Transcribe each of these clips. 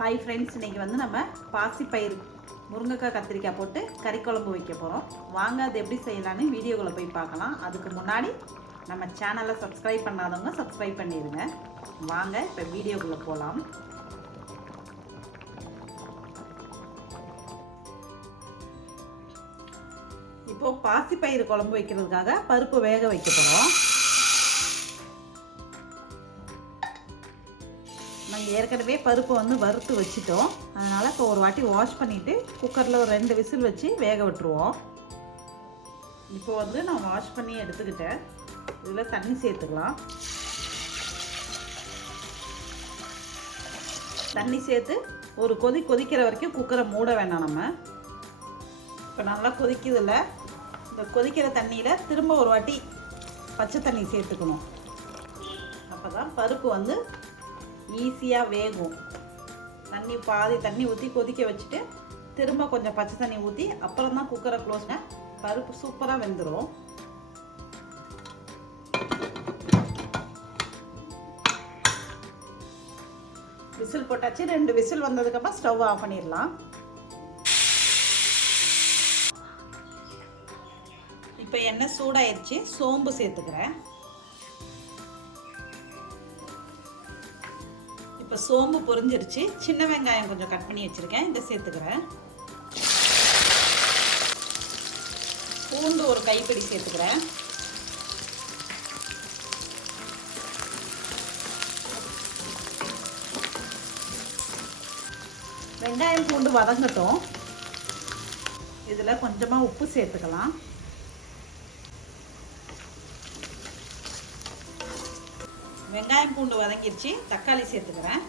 Hi friends இன்றைக்கி வந்து நம்ம பாசிப்பயிர் முருங்கைக்காய் கத்திரிக்காய் போட்டு கறி குழம்பு வைக்க போகிறோம் வாங்க அது எப்படி செய்யலான்னு வீடியோக்குள்ளே போய் பார்க்கலாம். அதுக்கு முன்னாடி நம்ம சேனலை சப்ஸ்கிரைப் பண்ணாதவங்க சப்ஸ்கிரைப் பண்ணிடுங்க. வாங்க இப்போ வீடியோக்குள்ளே போகலாம் இப்போ பாசிப்பயிறு குழம்பு வைக்கிறதுக்காக பருப்பு வேக வைக்க போகிறோம் ஏற்கனவே பருப்பு வந்து வறுத்து வச்சுட்டோம். அதனால் இப்போ ஒரு வாட்டி வாஷ் பண்ணிவிட்டு குக்கரில் ஒரு ரெண்டு விசில் வச்சு வேக விட்டுருவோம். இப்போ வந்து நான் வாஷ் பண்ணி எடுத்துக்கிட்டேன். இதில் தண்ணி சேர்த்துக்கலாம். தண்ணி சேர்த்து ஒரு கொதி கொதிக்கிற வரைக்கும் குக்கரை மூட வேணாம் நம்ம. இப்போ நல்லா கொதிக்குதில்ல. இந்த கொதிக்கிற தண்ணியில் திரும்ப ஒரு வாட்டி பச்சை தண்ணி சேர்த்துக்கணும். அப்போ தான் பருப்பு வந்து ஈஸியாக வேகும். தண்ணி பாதி தண்ணி ஊற்றி கொதிக்க வச்சுட்டு திரும்ப கொஞ்சம் பச்சை தண்ணி ஊற்றி அப்புறம் தான் குக்கரை க்ளோஸ் பருப்பு சூப்பராக வெந்துடும் விசில் போட்டாச்சு. ரெண்டு விசில் வந்ததுக்கப்புறம் ஸ்டவ் ஆஃப் பண்ணிடலாம் இப்போ எண்ணெய் சூடாயிருச்சு. சோம்பு சேர்த்துக்கிறேன். இப்போ சோம்பு பொரிஞ்சிருச்சு. சின்ன வெங்காயம் கொஞ்சம் கட் பண்ணி வச்சுருக்கேன். இதை சேர்த்துக்கிறேன். பூண்டு ஒரு கைப்பிடி சேர்த்துக்கிறேன். வெங்காயம் பூண்டு வதங்கட்டும். இதில் கொஞ்சமாக உப்பு சேர்த்துக்கலாம். வெங்காயம் பூண்டு வதங்கிருச்சு தக்காளி சேர்த்துக்கிறேன்.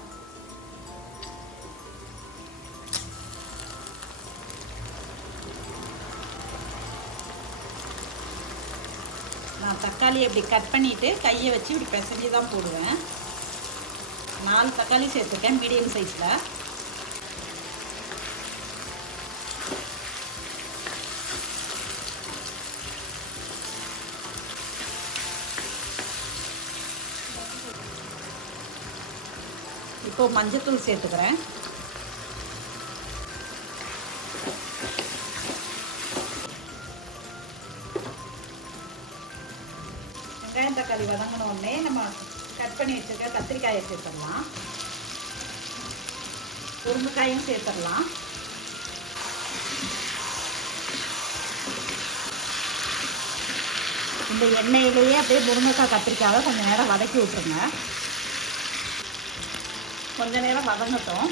நான் தக்காளி இப்படி கட் பண்ணிவிட்டு கையை வச்சு இப்படி பிசைஞ்சு தான் போடுவேன். நாலு தக்காளி சேர்த்துருக்கேன் மீடியம் சைஸில். இப்போ மஞ்சத்தூள் சேர்த்துக்கிறேன். வெங்காயம் தக்காளி வதங்கின உடனே நம்ம கட் பண்ணி வச்சுருக்க கத்திரிக்காயை சேர்த்துடலாம். முருங்கைக்காயும் சேர்த்துடலாம். இந்த எண்ணெயிலேயே அப்படியே முருங்கைக்காய் கத்திரிக்காவை கொஞ்சம் நேரம் வதக்கி விட்டுருங்க. கொஞ்ச நேரம் வதங்கட்டும்.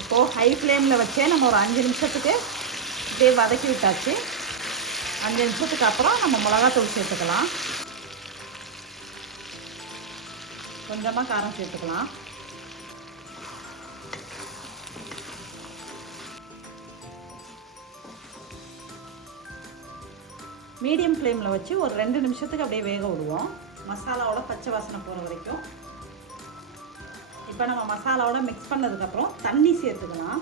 இப்போது ஹை ஃப்ளேமில் வச்சே நம்ம ஒரு அஞ்சு நிமிஷத்துக்கு இப்படியே வதக்கி விட்டாச்சு. அஞ்சு நிமிஷத்துக்கு அப்புறம் நம்ம மிளகாத்தூள் சேர்த்துக்கலாம். கொஞ்சமாக காரம் சேர்த்துக்கலாம். மீடியம் ஃப்ளேமில் வச்சு ஒரு ரெண்டு நிமிஷத்துக்கு அப்படியே வேக விடுவோம். மசாலாவோட பச்சை வாசனை போகிற வரைக்கும். இப்போ நம்ம மசாலாவோட மிக்ஸ் பண்ணதுக்கப்புறம் தண்ணி சேர்த்துக்கலாம்.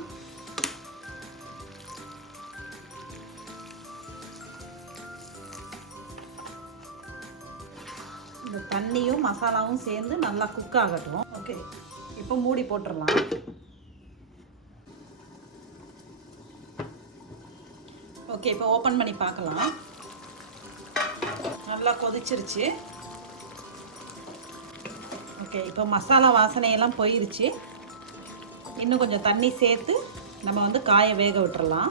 இந்த தண்ணியும் மசாலாவும் சேர்ந்து நல்லா குக் ஆகட்டும். ஓகே இப்போ மூடி போட்டுடலாம் ஓகே இப்போ ஓப்பன் பண்ணி பார்க்கலாம். நல்லா கொதிச்சிருச்சு. ஓகே இப்போ மசாலா வாசனையெல்லாம் போயிருச்சு. இன்னும் கொஞ்சம் தண்ணி சேர்த்து நம்ம வந்து காய வேக விட்டுறலாம்.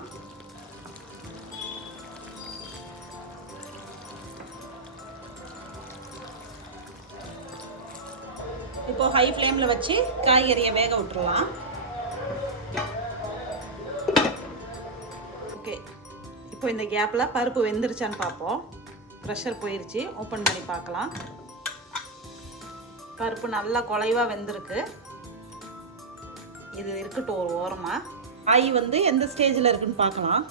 இப்போ ஹை ஃப்ளேமில் வச்சு காய்கறியை வேக விட்டுறலாம். ஓகே இப்போ இந்த கேப்பில் பருப்பு வெந்துருச்சான்னு பார்ப்போம். ப்ரெஷர் போயிருச்சு ஓப்பன் பண்ணி பார்க்கலாம். பருப்பு நல்லா குலைவாக வெந்திருக்கு. இது இருக்கட்டும் ஒரு ஓரமாக காய் வந்து எந்த ஸ்டேஜில் இருக்குன்னு பார்க்கலாம்.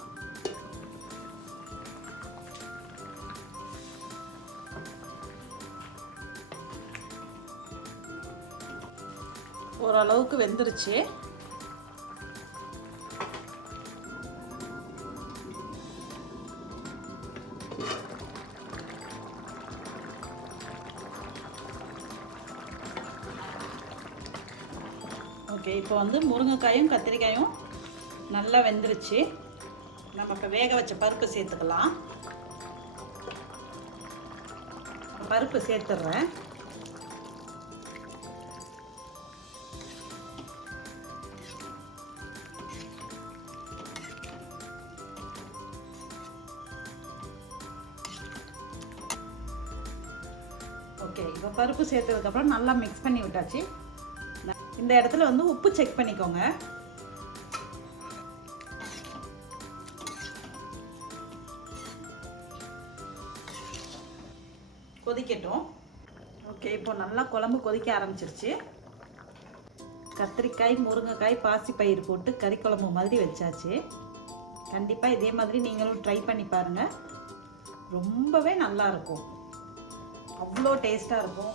ஓரளவுக்கு வெந்துருச்சு. ஓகே இப்போ வந்து முருங்கைக்காயும் கத்திரிக்காயும் நல்லா வெந்துருச்சு. நம்ம இப்போ வேக வச்ச பருப்பு சேர்த்துக்கலாம். பருப்பு சேர்த்துடுறேன் ஓகே இப்போ பருப்பு சேர்த்ததுக்கப்புறம் நல்லா மிக்ஸ் பண்ணி விட்டாச்சு. இந்த இடத்துல வந்து உப்பு செக் பண்ணிக்கோங்க. கொதிக்கட்டும். ஓகே இப்போ நல்லா குழம்பு கொதிக்க ஆரம்பிச்சிருச்சு. கத்திரிக்காய் முருங்கைக்காய் பாசிப்பயிர் போட்டு கறி குழம்பு மாதிரி வச்சாச்சு. கண்டிப்பாக இதே மாதிரி நீங்களும் ட்ரை பண்ணி பாருங்கள் ரொம்பவே நல்லா இருக்கும். அவ்வளோ டேஸ்ட்டாக இருக்கும்.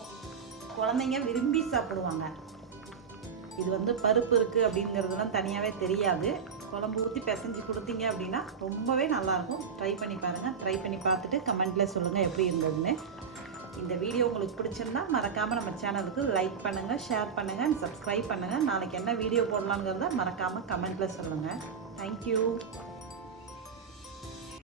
குழந்தைங்க விரும்பி சாப்பிடுவாங்க. இது வந்து பருப்பு இருக்குது அப்படிங்கிறதுலாம் தனியாகவே தெரியாது. குழம்பு ஊற்றி பிசைஞ்சு கொடுத்தீங்க அப்படின்னா ரொம்பவே நல்லாயிருக்கும். ட்ரை பண்ணி பாருங்கள் ட்ரை பண்ணி பார்த்துட்டு கமெண்ட்டில் சொல்லுங்கள் எப்படி இருந்ததுன்னு. இந்த வீடியோ உங்களுக்கு பிடிச்சிருந்தா மறக்காமல் நம்ம சேனலுக்கு லைக் பண்ணுங்கள் ஷேர் பண்ணுங்கள் சப்ஸ்கிரைப் பண்ணுங்கள் நாளைக்கு என்ன வீடியோ போடலாங்கிறத மறக்காமல் கமெண்ட்டில் சொல்லுங்கள் தேங்க்யூ